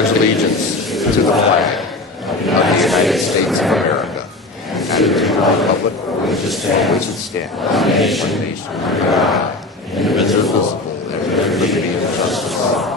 pledge allegiance to the flag of the United States of America and to the republic which it stands, one nation, under God, indivisible, with liberty and justice for all.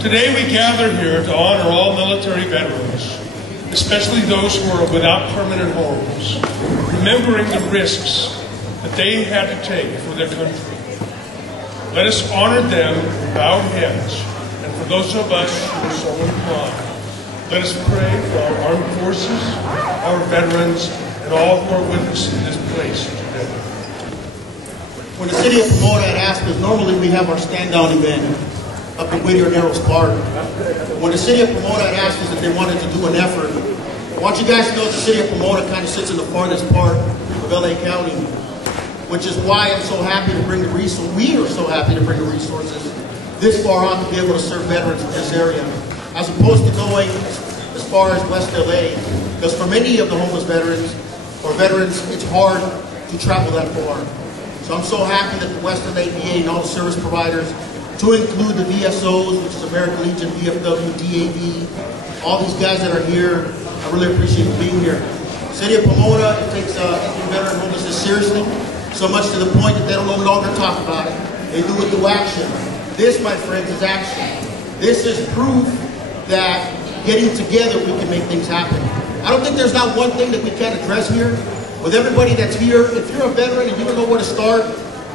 Today we gather here to honor all military veterans, especially those who are without permanent homes, remembering the risks that they had to take for their country. Let us honor them with bowed heads, and for those of us who are so inclined, let us pray for our armed forces, our veterans, and all who are with us in this place today. When the city of Pomona had asked us, normally we have our stand-down event up in Whittier Narrows Park. When the city of Pomona had asked us if they wanted to do an effort, I want you guys to know the city of Pomona kind of sits in the farthest part of LA County, which is why I'm so happy to bring the resources. We are so happy to bring the resources this far out to be able to serve veterans in this area, as opposed to going as far as West LA, because for many of the homeless veterans, it's hard to travel that far. So I'm so happy that the West LA VA and all the service providers, to include the VSOs, which is American Legion, VFW, DAV, all these guys that are here, I really appreciate you being here. City of Pomona takes veteran homelessness seriously, so much to the point that they don't no longer talk about it. They do it through action. This, my friends, is action. This is proof that getting together we can make things happen. I don't think there's not one thing that we can't address here. With everybody that's here, if you're a veteran and you don't know where to start,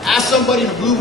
ask somebody in a blue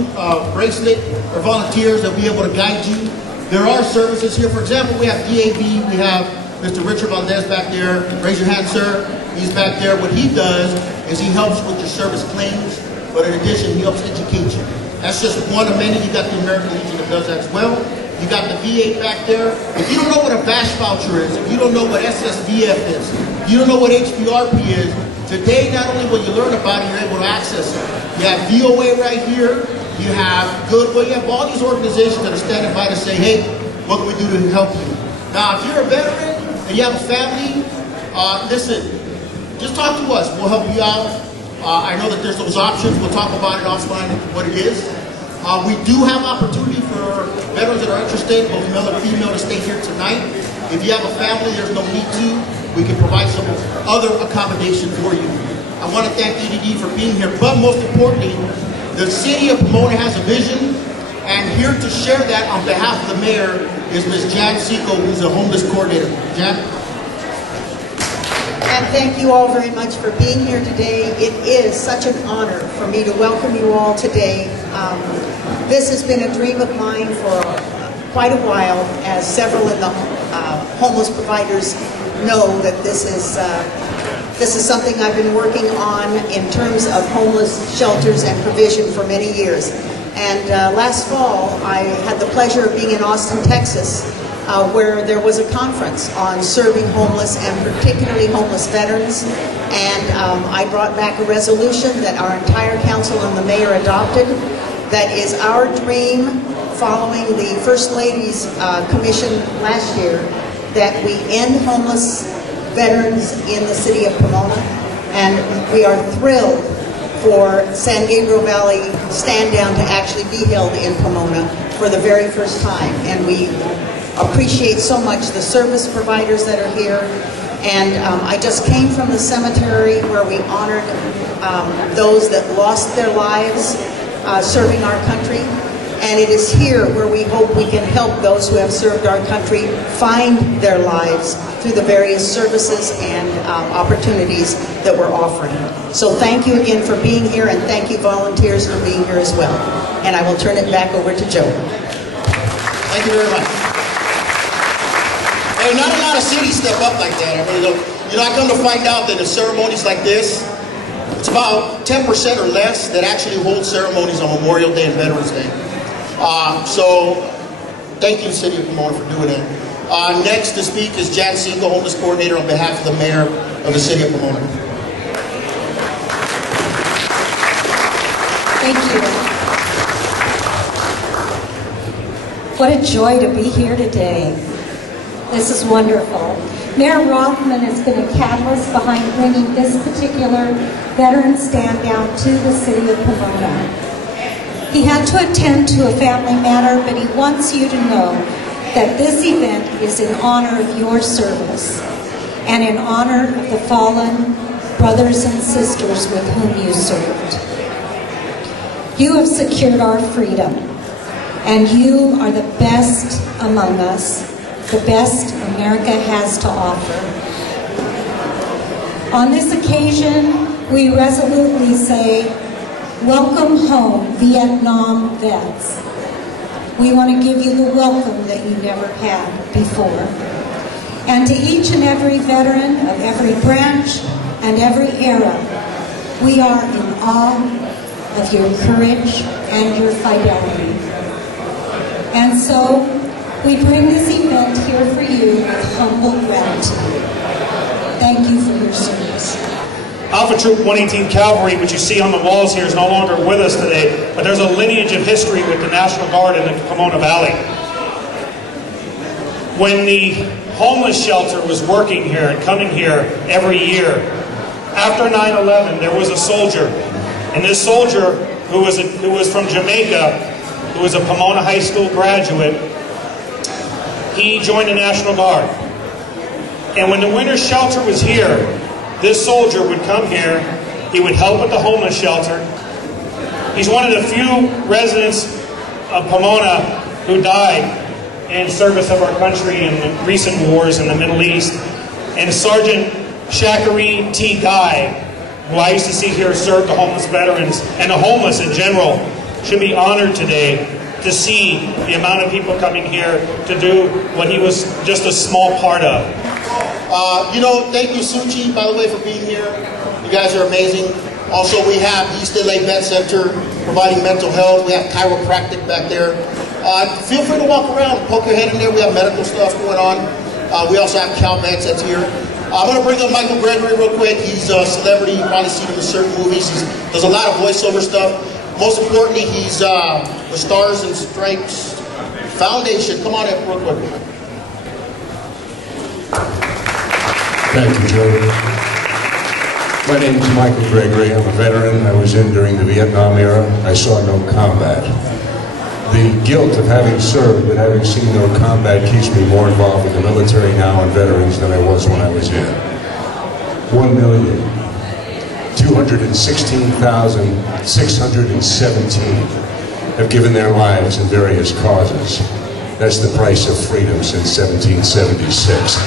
bracelet or volunteers that'll be able to guide you. There are services here. For example, we have DAV, we have Mr. Richard Valdez back there. Raise your hand, sir. He's back there. What he does is he helps with your service claims, but in addition, he helps educate you. That's just one of many. You got the American Legion that does that as well. You got the VA back there. If you don't know what a VASH voucher is, if you don't know what SSVF is, if you don't know what HPRP is, today, not only will you learn about it, you're able to access it. You have VOA right here. You have Goodwill. You have all these organizations that are standing by to say, hey, what can we do to help you? Now, if you're a veteran and you have a family, listen, just talk to us. We'll help you out. I know that there's those options. We'll talk about it offline, what it is. We do have opportunity for veterans that are interested, both male and female, to stay here tonight. If you have a family, there's no need to. We can provide some other accommodation for you. I want to thank EDD for being here, but most importantly, the city of Pomona has a vision, and here to share that on behalf of the mayor is Ms. Jan Seco, who's a homeless coordinator. Jan? And thank you all very much for being here today. It is such an honor for me to welcome you all today. This has been a dream of mine for quite a while, as several of the homeless providers know that this is something I've been working on in terms of homeless shelters and provision for many years. And last fall, I had the pleasure of being in Austin, Texas, where there was a conference on serving homeless and particularly homeless veterans. And I brought back a resolution that our entire council and the mayor adopted. That is our dream, following the First Lady's commission last year, that we end homeless veterans in the city of Pomona. And we are thrilled for San Gabriel Valley Stand Down to actually be held in Pomona for the very first time. And we appreciate so much the service providers that are here. And I just came from the cemetery where we honored those that lost their lives serving our country. And it is here where we hope we can help those who have served our country find their lives through the various services and opportunities that we're offering. So thank you again for being here, and thank you volunteers for being here as well. And I will turn it back over to Joe. Thank you very much. Hey, not a lot of cities step up like that. I really don't. You know, I come to find out that in ceremonies like this, it's about 10% or less that actually hold ceremonies on Memorial Day and Veterans Day. So, thank you, City of Pomona, for doing that. Next to speak is Jan Cinco, Homeless Coordinator, on behalf of the Mayor of the City of Pomona. Thank you. What a joy to be here today. This is wonderful. Mayor Rothman has been a catalyst behind bringing this particular veteran stand down to the city of Pomona. He had to attend to a family matter, but he wants you to know that this event is in honor of your service and in honor of the fallen brothers and sisters with whom you served. You have secured our freedom, and you are the best among us, the best America has to offer. On this occasion, we resolutely say, welcome home, Vietnam vets. We want to give you the welcome that you never had before. And to each and every veteran of every branch and every era, we are in awe of your courage and your fidelity. And so, we bring this event here for you with humble gratitude. Thank you for your service. Alpha Troop 118 Cavalry, which you see on the walls here, is no longer with us today, but there's a lineage of history with the National Guard in the Pomona Valley. When the homeless shelter was working here and coming here every year, after 9/11, there was a soldier, and this soldier, who was from Jamaica, who was a Pomona High School graduate, he joined the National Guard. And when the winter shelter was here, this soldier would come here, he would help with the homeless shelter. He's one of the few residents of Pomona who died in service of our country in the recent wars in the Middle East. And Sergeant Shakari T. Guy, who I used to see here serve the homeless veterans, and the homeless in general, should be honored today to see the amount of people coming here to do what he was just a small part of. You know, thank you, Suchi, by the way, for being here. You guys are amazing. Also, we have East LA Vet Center providing mental health. We have chiropractic back there. Feel free to walk around, poke your head in there. We have medical stuff going on. We also have Cal Vets that's here. I'm going to bring up Michael Gregory real quick. He's a celebrity. You've probably seen him in certain movies. He does a lot of voiceover stuff. Most importantly, he's with Stars and Stripes Foundation. Come on up real quick. Thank you, Joe. My name is Michael Gregory. I'm a veteran. I was in during the Vietnam era. I saw no combat. The guilt of having served but having seen no combat keeps me more involved with the military now and veterans than I was when I was in. 1,216,617 have given their lives in various causes. That's the price of freedom since 1776.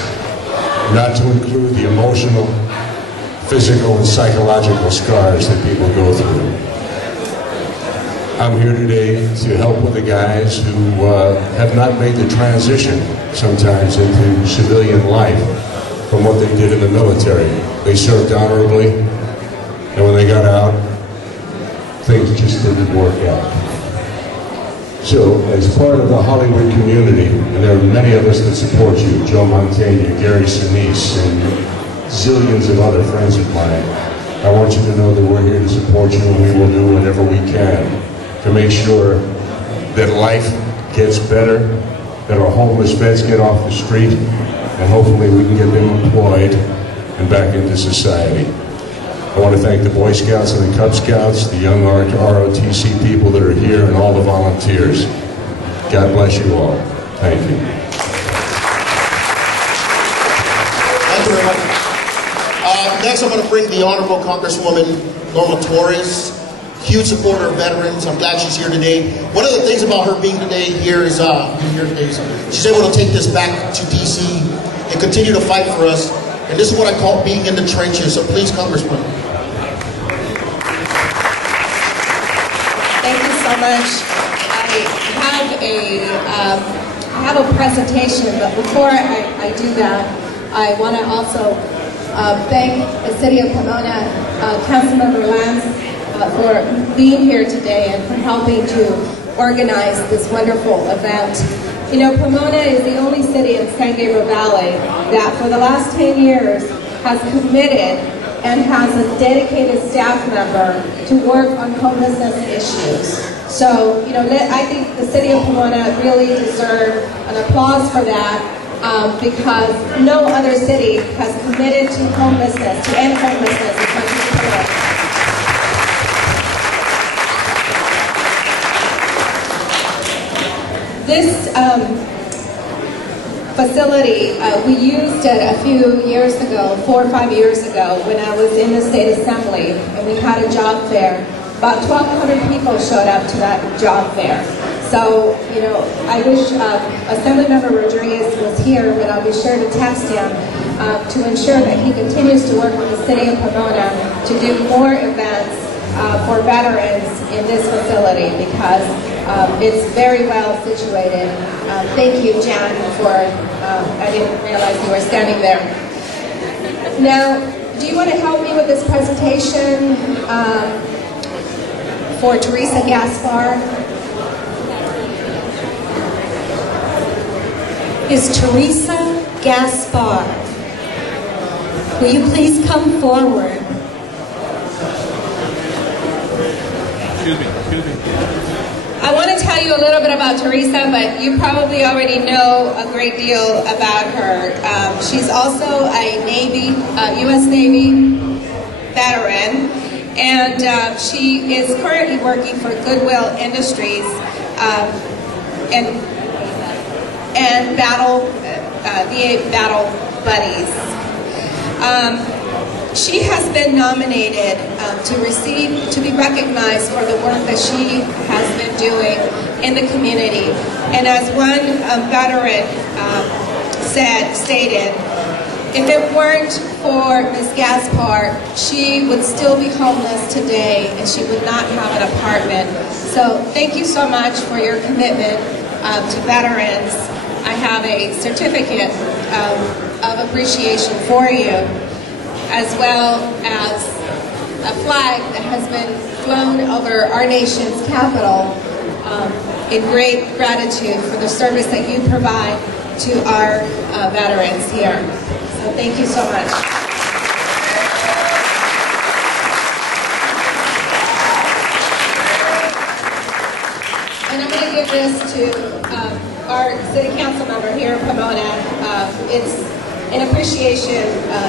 Not to include the emotional, physical, and psychological scars that people go through. I'm here today to help with the guys who have not made the transition sometimes into civilian life from what they did in the military. They served honorably, and when they got out, things just didn't work out. So, as part of the Hollywood community, and there are many of us that support you, Joe Mantegna, Gary Sinise, and zillions of other friends of mine. I want you to know that we're here to support you, and we will do whatever we can to make sure that life gets better, that our homeless vets get off the street, and hopefully we can get them employed and back into society. I want to thank the Boy Scouts and the Cub Scouts, the young ROTC people that are here, and all the volunteers. God bless you all. Thank you. Thank you very much. Next, I'm going to bring the Honorable Congresswoman Norma Torres, huge supporter of veterans. I'm glad she's here today. One of the things about her being here is she's able to take this back to D.C. and continue to fight for us. And this is what I call being in the trenches. So please, Congresswoman. Thank you so much. I have a presentation, but before I do that, I want to also thank the City of Pomona, Councilmember Lance, for being here today and for helping to organize this wonderful event. You know, Pomona is the only city in San Gabriel Valley that for the last 10 years has committed and has a dedicated staff member to work on homelessness issues. So, you know, I think the City of Pomona really deserves an applause for that. Because no other city has committed to homelessness, to end homelessness as much as Pomona. This facility, we used it a few years ago, 4 or 5 years ago, when I was in the State Assembly, and we had a job fair. About 1,200 people showed up to that job fair. So, you know, I wish Assemblymember Rodriguez was here, but I'll be sure to text him to ensure that he continues to work with the City of Pomona to do more events for veterans in this facility because it's very well situated. Thank you, Jan, for, I didn't realize you were standing there. Now, do you want to help me with this presentation for Teresa Gaspar? Is Teresa Gaspar. Will you please come forward? Excuse me. I want to tell you a little bit about Teresa, but you probably already know a great deal about her. She's also a U.S. Navy veteran, and she is currently working for Goodwill Industries and VA Battle Buddies. She has been nominated to be recognized for the work that she has been doing in the community. And as one veteran stated, if it weren't for Ms. Gaspar, she would still be homeless today and she would not have an apartment. So thank you so much for your commitment to veterans. I have a certificate of appreciation for you, as well as a flag that has been flown over our nation's capital in great gratitude for the service that you provide to our veterans here. So thank you so much. And I'm going to give this to our city council member here in Pomona. It's an appreciation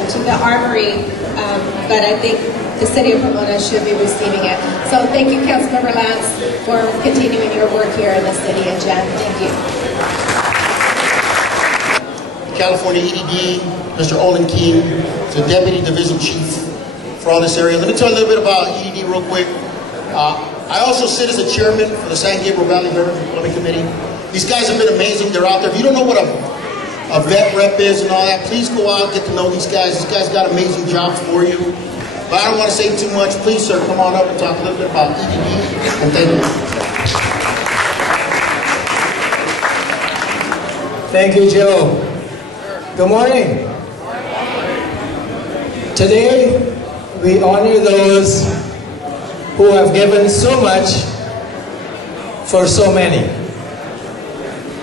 to the Armory, but I think the city of Pomona should be receiving it. So thank you, Councilmember Lance, for continuing your work here in the city. And Jen, thank you. California EDD, Mr. Olin King, the Deputy Division Chief for all this area. Let me tell you a little bit about EDD real quick. I also sit as a chairman for the San Gabriel Valley Veterans Employment Committee. These guys have been amazing. They're out there. If you don't know what a vet rep is and all that, please go out and get to know these guys. These guys got amazing jobs for you. But I don't want to say too much. Please, sir, come on up and talk a little bit about EDD. And thank you. Thank you, Joe. Good morning. Today, we honor those who have given so much for so many.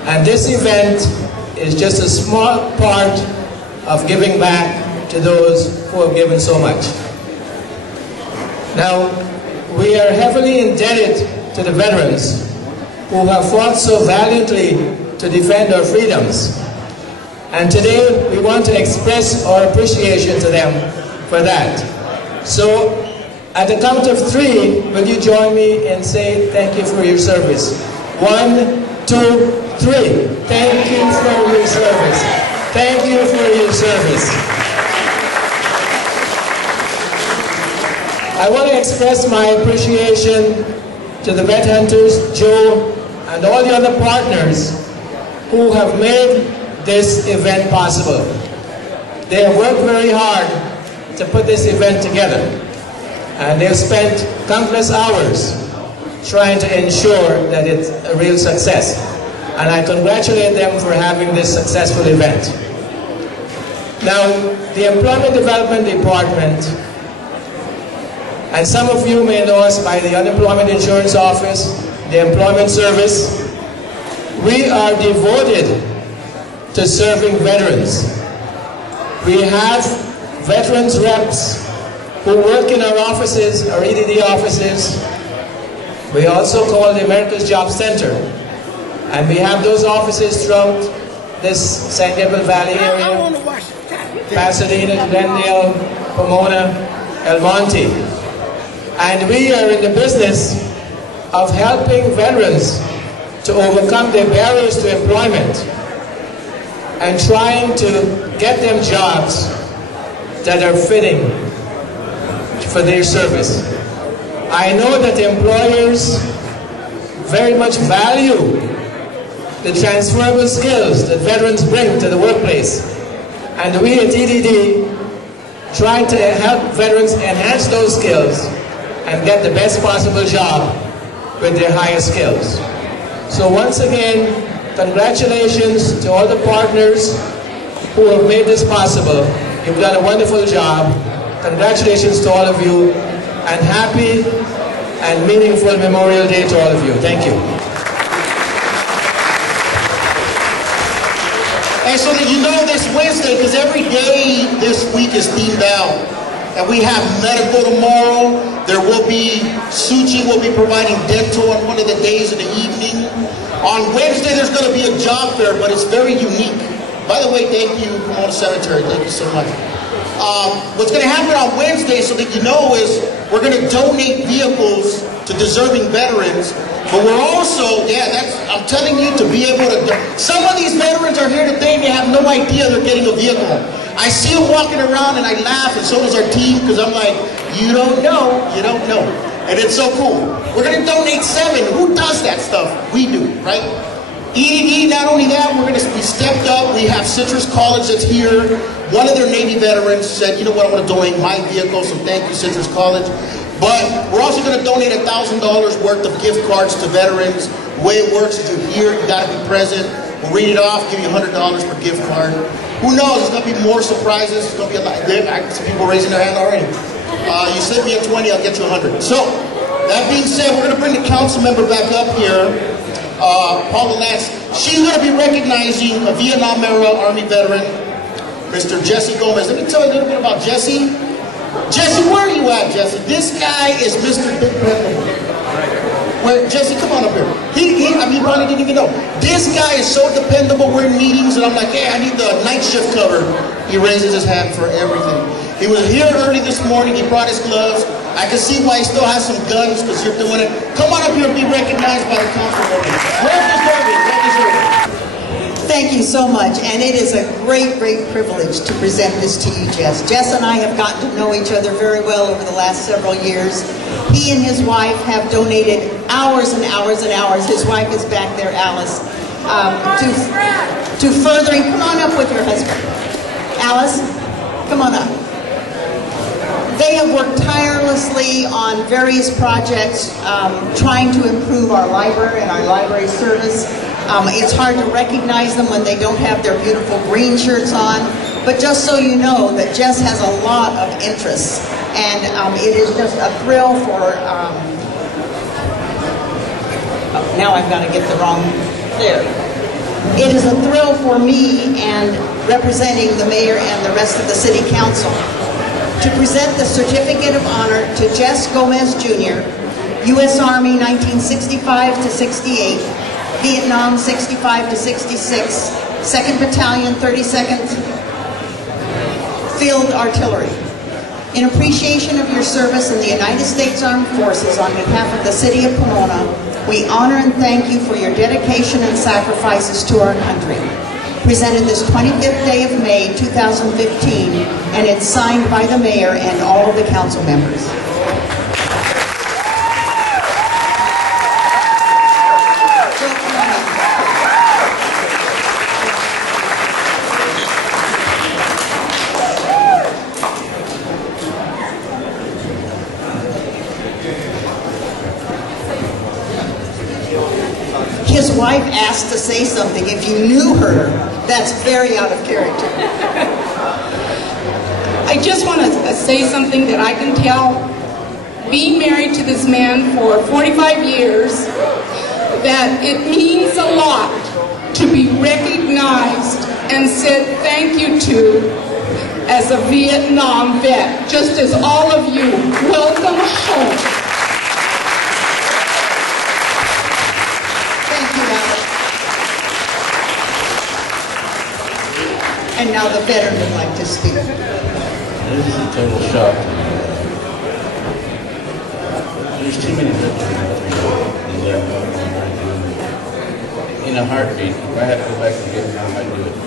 And this event is just a small part of giving back to those who have given so much. Now, we are heavily indebted to the veterans who have fought so valiantly to defend our freedoms. And today, we want to express our appreciation to them for that. So, at the count of 3, will you join me in saying thank you for your service? 1, 2, 3. Thank you for your service. Thank you for your service. I want to express my appreciation to the vet hunters, Joe, and all the other partners who have made this event possible. They have worked very hard to put this event together, and they've spent countless hours trying to ensure that it's a real success. And I congratulate them for having this successful event. Now, the Employment Development Department, and some of you may know us by the Unemployment Insurance Office, the Employment Service, we are devoted to serving veterans. We have veterans reps who work in our offices, our EDD offices. We also call the America's Job Center. And we have those offices throughout this San Gabriel Valley area, Pasadena, Glendale, Pomona, El Monte. And we are in the business of helping veterans to overcome their barriers to employment and trying to get them jobs that are fitting for their service. I know that employers very much value the transferable skills that veterans bring to the workplace. And we at EDD try to help veterans enhance those skills and get the best possible job with their highest skills. So once again, congratulations to all the partners who have made this possible. You've done a wonderful job. Congratulations to all of you, and happy and meaningful Memorial Day to all of you. Thank you. And so that you know this Wednesday, because every day this week is themed out. And we have medical tomorrow. There will be, Suchi will be providing dental on one of the days in the evening. On Wednesday, there's going to be a job fair, but it's very unique. By the way, thank you, Pomona Cemetery. Thank you so much. What's going to happen on Wednesday, so that you know, is we're going to donate vehicles to deserving veterans. But we're also, I'm telling you, to be able to, some of these veterans are here today and they have no idea they're getting a vehicle. I see them walking around and I laugh, and so does our team, because I'm like, you don't know. And it's so cool. We're going to donate 7. Who does that stuff? We do, right? EDD, not only that, we're going to be stepped up. We have Citrus College that's here. One of their Navy veterans said, you know what, I want to donate my vehicle, so thank you, Citrus College. But we're also going to donate $1,000 worth of gift cards to veterans. The way it works is you're here, you got to be present. We'll read it off, give you $100 per gift card. Who knows, there's going to be more surprises. It's going to be a lot. I see people raising their hand already. You send me a 20, I'll get you 100. So, that being said, we're going to bring the council member back up here. Paula Lance. She's going to be recognizing a Vietnam-era Army veteran, Mr. Jesse Gomez. Let me tell you a little bit about Jesse. Jesse, where are you at, Jesse? This guy is Mr. Dependable. Where, Jesse, come on up here. I mean, you probably didn't even know. This guy is so dependable. We're in meetings, and I'm like, hey, I need the night shift cover. He raises his hand for everything. He was here early this morning. He brought his gloves. I can see why he still has some guns, because you're doing it. Come on up here and be recognized by the councilwoman. Well deserved. Thank you so much, and it is a great, great privilege to present this to you, Jess. Jess and I have gotten to know each other very well over the last several years. He and his wife have donated hours and hours and hours. His wife is back there, Alice, to furthering. Come on up with your husband. Alice, come on up. They have worked tirelessly on various projects trying to improve our library and our library service. It's hard to recognize them when they don't have their beautiful green shirts on, but just so you know that Jess has a lot of interests, and it is just a thrill for, now I've got to get the wrong, there. It is a thrill for me and representing the mayor and the rest of the city council to present the Certificate of Honor to Jess Gomez Jr., U.S. Army 1965 to 68, Vietnam 65 to 66, 2nd Battalion, 32nd Field Artillery. In appreciation of your service in the United States Armed Forces, on behalf of the City of Pomona, we honor and thank you for your dedication and sacrifices to our country. Presented this 25th day of May 2015, and it's signed by the mayor and all of the council members. His wife asked to say something. If you knew her, that's very out of character. I just want to say something that I can tell, being married to this man for 45 years, that it means a lot to be recognized and said thank you to as a Vietnam vet, just as all of you. Welcome home. And now the veteran would like to speak. This is a total shock. There's too many veterans out there that in a heartbeat. If I had to go back and get them, I might do it.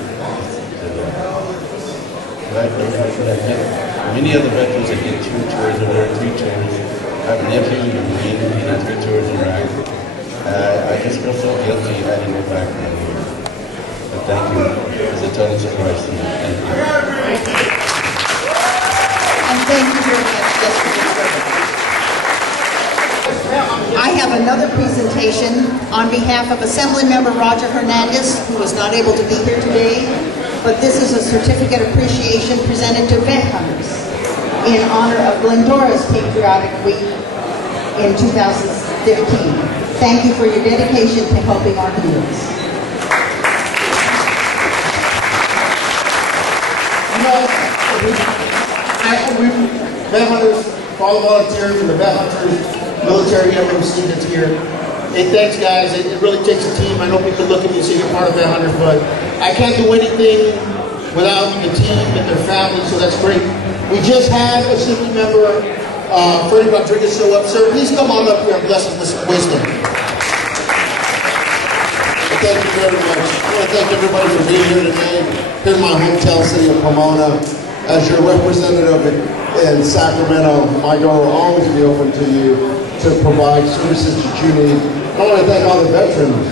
Many other veterans that get 2 tours or 3 tours. I have a nephew in the Marine, he had 3 tours in Iraq. I just feel so guilty I didn't go back there. Thank you. It's a total surprise to me. Thank you. And thank you very much, Justice. I have another presentation on behalf of Assembly Member Roger Hernandez, who was not able to be here today, but this is a certificate of appreciation presented to vet hunters in honor of Glendora's Patriotic Week in 2015. Thank you for your dedication to helping our heroes. Vet hunters, for all the volunteers and the vet hunters, military MMC that's here. Hey, thanks guys. It really takes a team. I know people look at me and say you're part of vet hunters, but I can't do anything without the team and their families, so that's great. We just had a Assembly member, Freddie Rodriguez, show up. Sir, please come on up here and bless us with some wisdom. Thank you very much. I want to thank everybody for being here today. Here's my hometown city of Pomona. As your representative in Sacramento, my door will always be open to you to provide services that you need. I want to thank all the veterans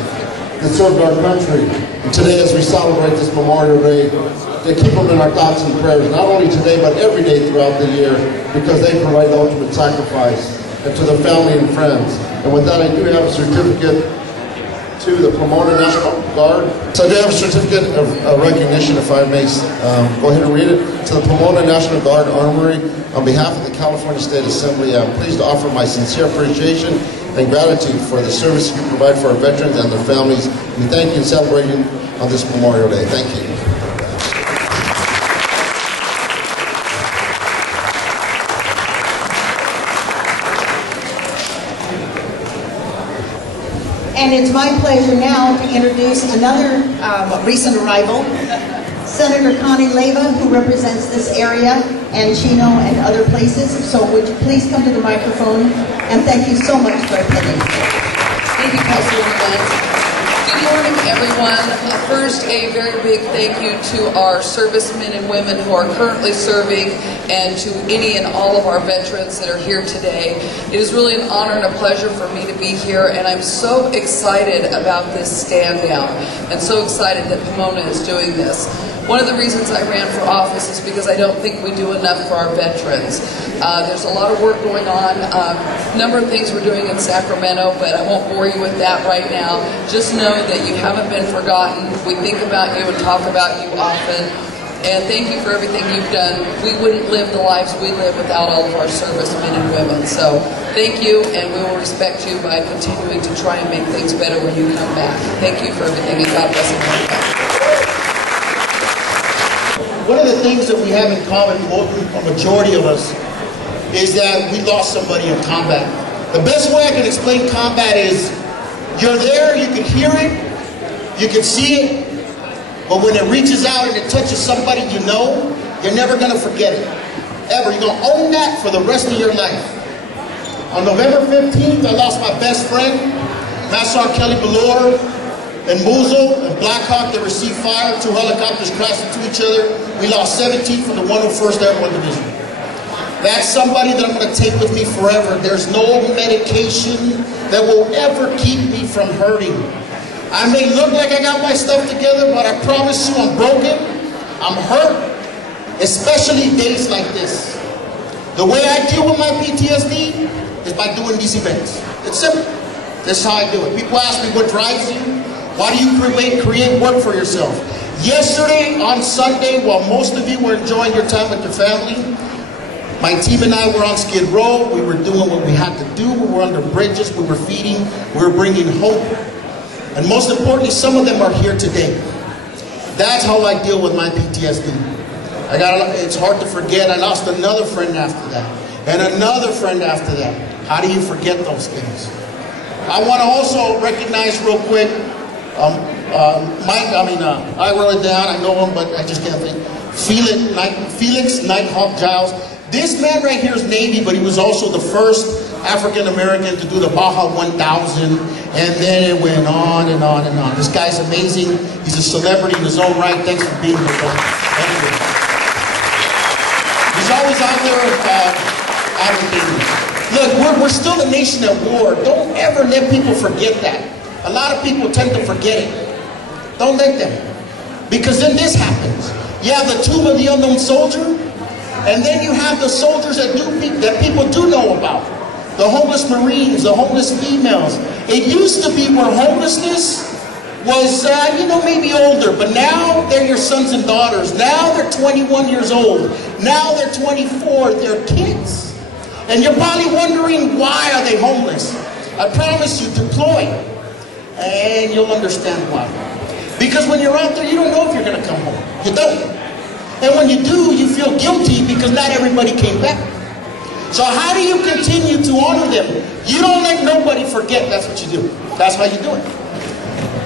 that served our country. And today, as we celebrate this Memorial Day, to keep them in our thoughts and prayers, not only today, but every day throughout the year, because they provide the ultimate sacrifice, and to their family and friends. And with that, I do have a certificate to the Pomona National Guard. So I do have a certificate of recognition, if I may go ahead and read it. To the Pomona National Guard Armory, on behalf of the California State Assembly, I'm pleased to offer my sincere appreciation and gratitude for the service you provide for our veterans and their families. We thank you and celebrate you on this Memorial Day. Thank you. And it's my pleasure now to introduce another recent arrival, Senator Connie Leyva, who represents this area and Chino and other places. So would you please come to the microphone, and thank you so much for attending. Thank you, Councilwoman Lentz. Good morning, everyone. First, a very big thank you to our servicemen and women who are currently serving, and to any and all of our veterans that are here today. It is really an honor and a pleasure for me to be here, and I'm so excited about this stand down, and so excited that Pomona is doing this. One of the reasons I ran for office is because I don't think we do enough for our veterans. There's a lot of work going on, a number of things we're doing in Sacramento, but I won't bore you with that right now. Just know that you haven't been forgotten. We think about you and talk about you often. And thank you for everything you've done. We wouldn't live the lives we live without all of our servicemen and women. So thank you, and we will respect you by continuing to try and make things better when you come back. Thank you for everything, and God bless America. One of the things that we have in common, a majority of us, is that we lost somebody in combat. The best way I can explain combat is you're there, you can hear it, you can see it, but when it reaches out and it touches somebody you know, you're never going to forget it. Ever. You're going to own that for the rest of your life. On November 15th, I lost my best friend, Master Kelly Ballore, in Mosul and Black Hawk. They received fire. 2 helicopters crashed into each other. We lost 17 from the 101st Airborne Division. That's somebody that I'm going to take with me forever. There's no medication that will ever keep me from hurting. I may look like I got my stuff together, but I promise you I'm broken, I'm hurt, especially days like this. The way I deal with my PTSD is by doing these events. It's simple. That's how I do it. People ask me what drives you. Why do you create work for yourself? Yesterday, on Sunday, while most of you were enjoying your time with your family, my team and I were on Skid Row. We were doing what we had to do. We were under bridges. We were feeding. We were bringing hope. And most importantly, some of them are here today. That's how I deal with my PTSD. It's hard to forget. I lost another friend after that. And another friend after that. How do you forget those things? I want to also recognize real quick, I wrote it down. I know him, but I just can't think. Felix Nighthawk Giles. This man right here is Navy, but he was also the first African-American to do the Baja 1000, and then it went on and on and on. This guy's amazing. He's a celebrity in his own right. Thanks for being here, brother. Thank you. He's always out there advocating. Look, we're still a nation at war. Don't ever let people forget that. A lot of people tend to forget it. Don't let them. Because then this happens. You have the Tomb of the Unknown Soldier, and then you have the soldiers that people do know about. The homeless Marines, the homeless females. It used to be where homelessness was, maybe older, but now they're your sons and daughters. Now they're 21 years old. Now they're 24, they're kids. And you're probably wondering, why are they homeless? I promise you, deploy, and you'll understand why. Because when you're out there, you don't know if you're going to come home. You don't. And when you do, you feel guilty because not everybody came back. So how do you continue to honor them? You don't let nobody forget. That's what you do. That's how you do it.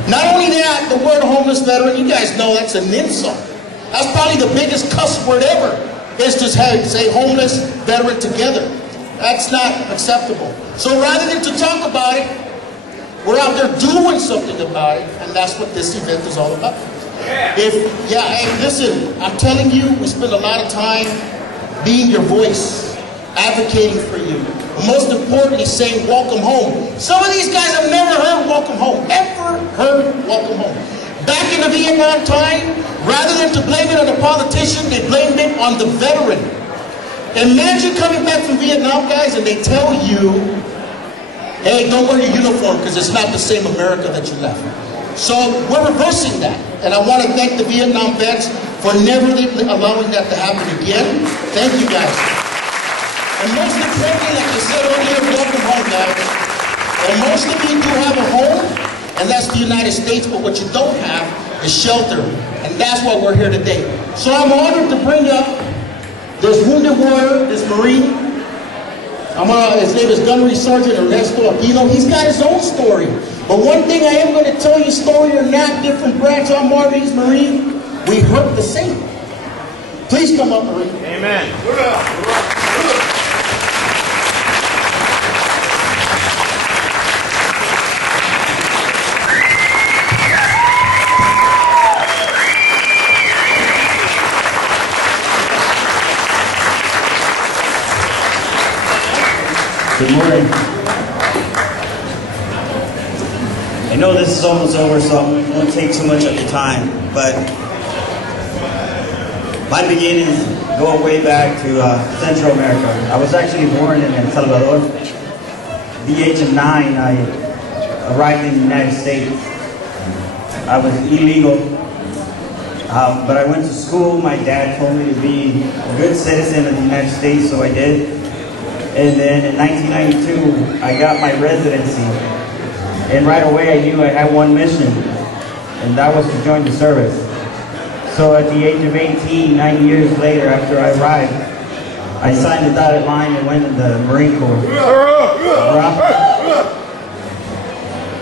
Not only that, the word homeless veteran, you guys know that's an insult. That's probably the biggest cuss word ever, is to say homeless veteran together. That's not acceptable. So rather than to talk about it, we're out there doing something about it, and that's what this event is all about. Hey, listen, I'm telling you, we spend a lot of time being your voice, advocating for you. Most importantly, saying welcome home. Some of these guys have never heard welcome home, ever heard welcome home. Back in the Vietnam time, rather than to blame it on the politician, they blamed it on the veteran. Imagine coming back from Vietnam, guys, and they tell you, hey, don't wear your uniform because it's not the same America that you left. So we're reversing that. And I want to thank the Vietnam vets for never allowing that to happen again. Thank you, guys. And most importantly, like I said earlier, welcome home, guys. And most of you do have a home, and that's the United States, but what you don't have is shelter. And that's why we're here today. So I'm honored to bring up this wounded warrior, this Marine. His name is Gunnery Sergeant Ernesto Aquino. He's got his own story. But one thing I am going to tell you, story or not, different branch, I'm Marty's Marine. We hurt the same. Please come up, Marine. Amen. Good morning. I know this is almost over, so I won't take too much of your time, but my beginnings go way back to Central America. I was actually born in El Salvador. At the age of 9, I arrived in the United States. I was illegal. But I went to school. My dad told me to be a good citizen of the United States, so I did. And then in 1992, I got my residency. And right away I knew I had one mission, and that was to join the service. So at the age of 18, 9 years later after I arrived, I signed the dotted line and went in the Marine Corps.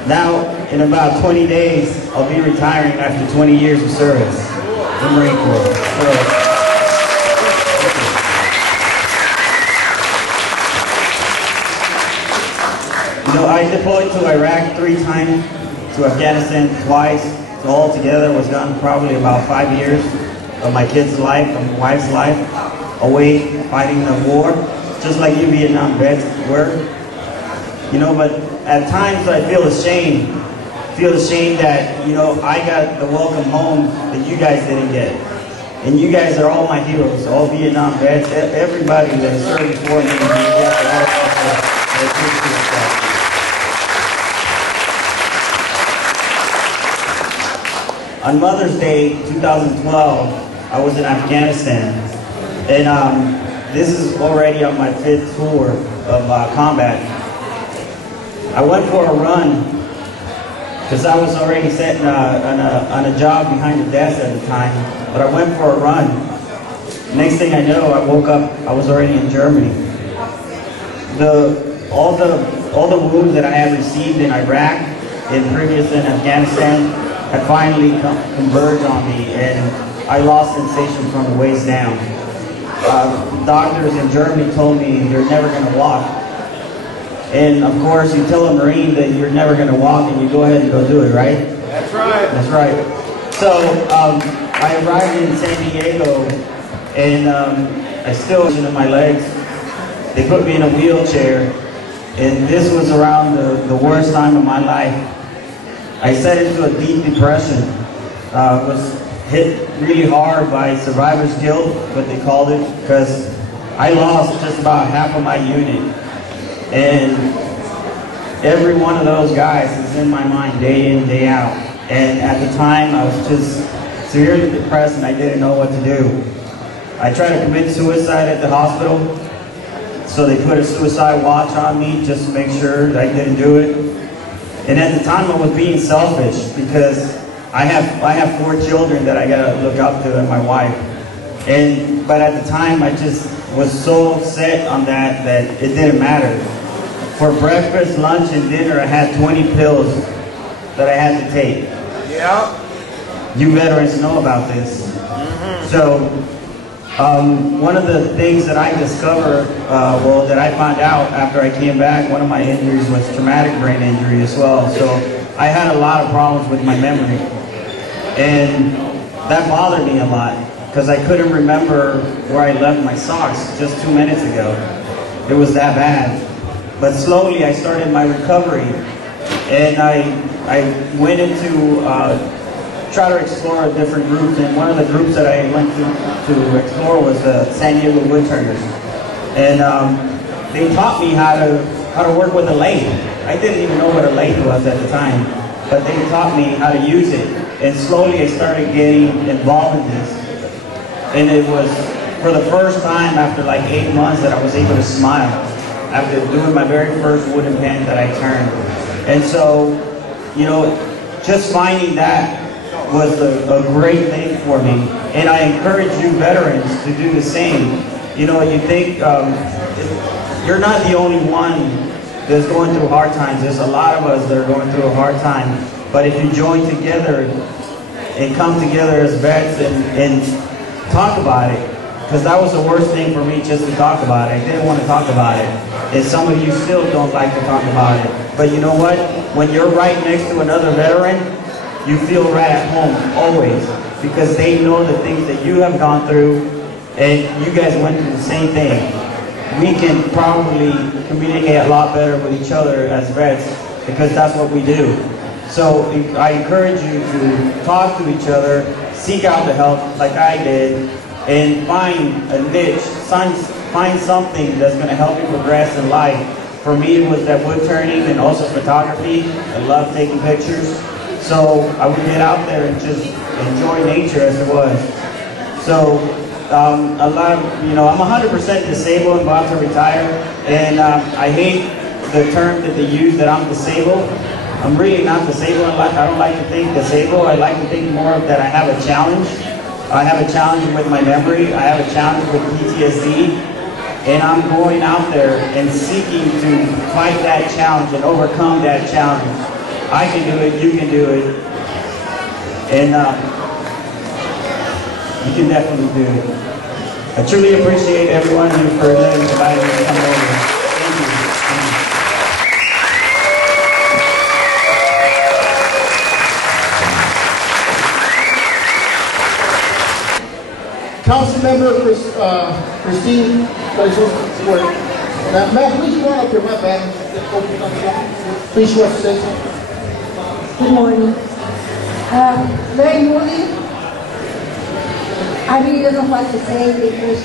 Now, in about 20 days, I'll be retiring after 20 years of service in the Marine Corps. You know, I deployed to Iraq 3 times, to Afghanistan twice, so altogether was gone probably about 5 years of my kid's life, of my wife's life, away fighting the war, just like you Vietnam vets were. You know, but at times I feel ashamed that, you know, I got the welcome home that you guys didn't get. And you guys are all my heroes, all Vietnam vets, everybody that served before me. I appreciate that. On Mother's Day 2012, I was in Afghanistan, and this is already on my 5th tour of combat. I went for a run because I was already set on a job behind the desk at the time, but I went for a run. Next thing I know, I woke up, I was already in Germany. All the wounds that I had received in Iraq, in previous in Afghanistan, had finally converged on me, and I lost sensation from the waist down. Doctors in Germany told me, you're never going to walk. And of course, you tell a Marine that you're never going to walk, and you go ahead and go do it, right? That's right. That's right. So I arrived in San Diego, and I still in my legs. They put me in a wheelchair, and this was around the worst time of my life. I set into a deep depression, was hit really hard by survivor's guilt, what they called it, because I lost just about half of my unit. And every one of those guys is in my mind day in, day out. And at the time, I was just severely depressed and I didn't know what to do. I tried to commit suicide at the hospital, so they put a suicide watch on me just to make sure that I didn't do it. And at the time I was being selfish because I have 4 children that I gotta look up to and my wife. But at the time I just was so set on that it didn't matter. For breakfast, lunch, and dinner I had 20 pills that I had to take. Yeah. You veterans know about this. So one of the things that I discovered, that I found out after I came back, one of my injuries was traumatic brain injury as well. So I had a lot of problems with my memory. And that bothered me a lot because I couldn't remember where I left my socks just 2 minutes ago. It was that bad. But slowly I started my recovery, and I went into try to explore different groups, and one of the groups that I went to explore was the San Diego Woodturners. And they taught me how to work with a lathe. I didn't even know what a lathe was at the time, but they taught me how to use it. And slowly I started getting involved in this. And it was for the first time after like 8 months that I was able to smile after doing my very first wooden pan that I turned. And so, you know, just finding that was a great thing for me. And I encourage you veterans to do the same. You know, you think you're not the only one that's going through hard times. There's a lot of us that are going through a hard time. But if you join together and come together as vets and talk about it, because that was the worst thing for me, just to talk about it. I didn't want to talk about it. And some of you still don't like to talk about it. But you know what? When you're right next to another veteran, you feel right at home, always. Because they know the things that you have gone through, and you guys went through the same thing. We can probably communicate a lot better with each other as vets, because that's what we do. So I encourage you to talk to each other, seek out the help like I did, and find a niche, find something that's going to help you progress in life. For me, it was that wood turning and also photography. I love taking pictures. So I would get out there and just enjoy nature as it was. So a lot of, I'm 100% disabled, I'm about to retire, and I hate the term that they use that I'm disabled. I'm really not disabled. I don't like to think disabled. I like to think more of that I have a challenge. I have a challenge with my memory. I have a challenge with PTSD. And I'm going out there and seeking to fight that challenge and overcome that challenge. I can do it. You can do it. And you can definitely do it. I truly appreciate everyone for inviting me to come over. Thank you. Councilmember Christine, now, Matt, please run up here, my bad. Please, you want to say something? Good morning. Very moving. I really don't know what to say because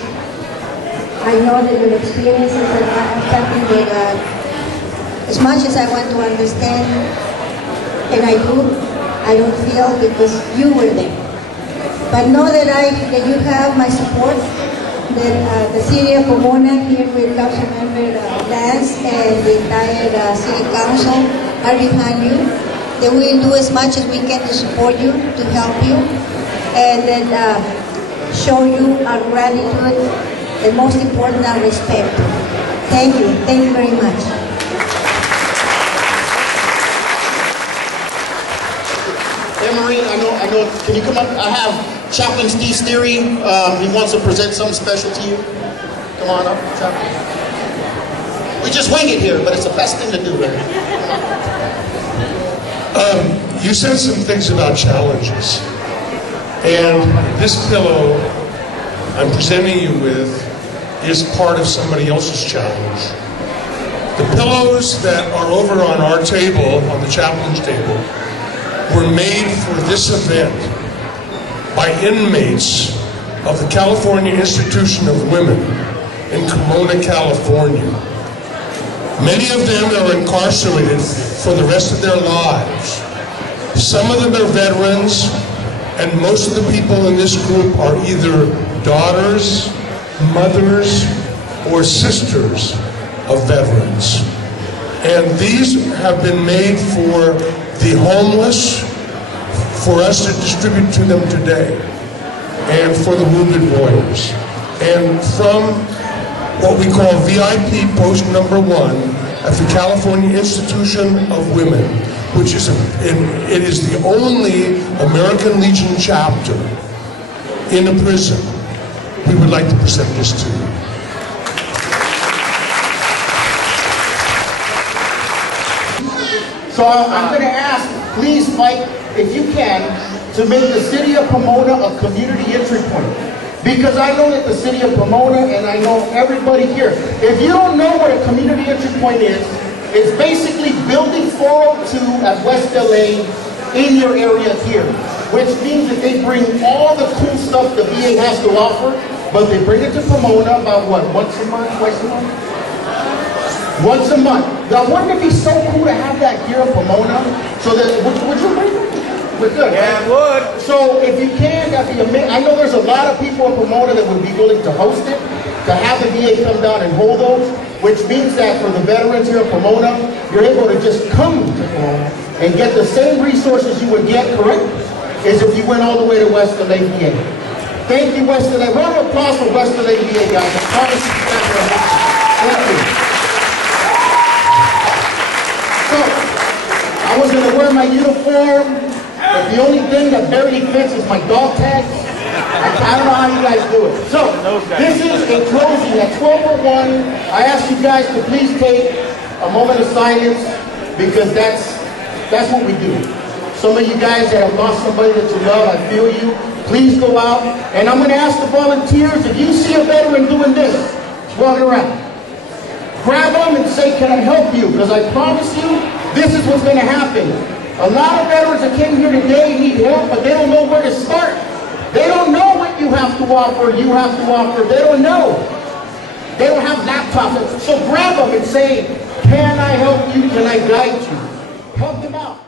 I know that your experiences are something that, as much as I want to understand, and I don't feel because you were there. But know that you have my support, that the City of Pomona here with Councilmember Lance and the entire City Council are behind you. That we will do as much as we can to support you, to help you, and then show you our gratitude and most important, our respect. Thank you. Thank you very much. Emery, I know, can you come up? I have Chaplain Steve Steary. He wants to present something special to you. Come on up, Chaplain. We just wing it here, but it's the best thing to do, right? You said some things about challenges. And this pillow I'm presenting you with is part of somebody else's challenge. The pillows that are over on our table, on the chaplain's table, were made for this event by inmates of the California Institution of Women in Pomona, California. Many of them are incarcerated for the rest of their lives. Some of them are veterans, and most of the people in this group are either daughters, mothers, or sisters of veterans. And these have been made for the homeless, for us to distribute to them today, and for the wounded warriors. And from what we call VIP post number 1 at the California Institution of Women, which is it is the only American Legion chapter in a prison, we would like to present this to you. So I'm going to ask, please fight, if you can, to make the City of Pomona a community entry point. Because I know that the City of Pomona, and I know everybody here, if you don't know what a community entry point is, it's basically building 402 at West LA in your area here. Which means that they bring all the cool stuff the VA has to offer, but they bring it to Pomona about what, once a month, twice a month? Once a month. Now, wouldn't it be so cool to have that here in Pomona? So that, would you bring it? We're good, yeah, right? It would. So if you can, that'd be amazing. I know there's a lot of people in Pomona that would be willing to host it, to have the VA come down and hold those, which means that for the veterans here in Pomona, you're able to just come to Pomona and get the same resources you would get, correct? As if you went all the way to West LA VA. Thank you, West LA. Round of applause for West LA VA, guys. I promise you that. Thank you. So, I was going to wear my uniform, but the only thing that barely fits is my dog tag. I don't know how you guys do it. So, this is in closing at 12:01. I ask you guys to please take a moment of silence because that's what we do. Some of you guys that have lost somebody that you love, I feel you. Please go out. And I'm going to ask the volunteers, if you see a veteran doing this, walking around, grab them and say, can I help you? Because I promise you, this is what's going to happen. A lot of veterans that came here today need help, but they don't know where to start. They don't know what you have to offer, you have to offer. They don't know. They don't have laptops. So grab them and say, can I help you? Can I guide you? Help them out.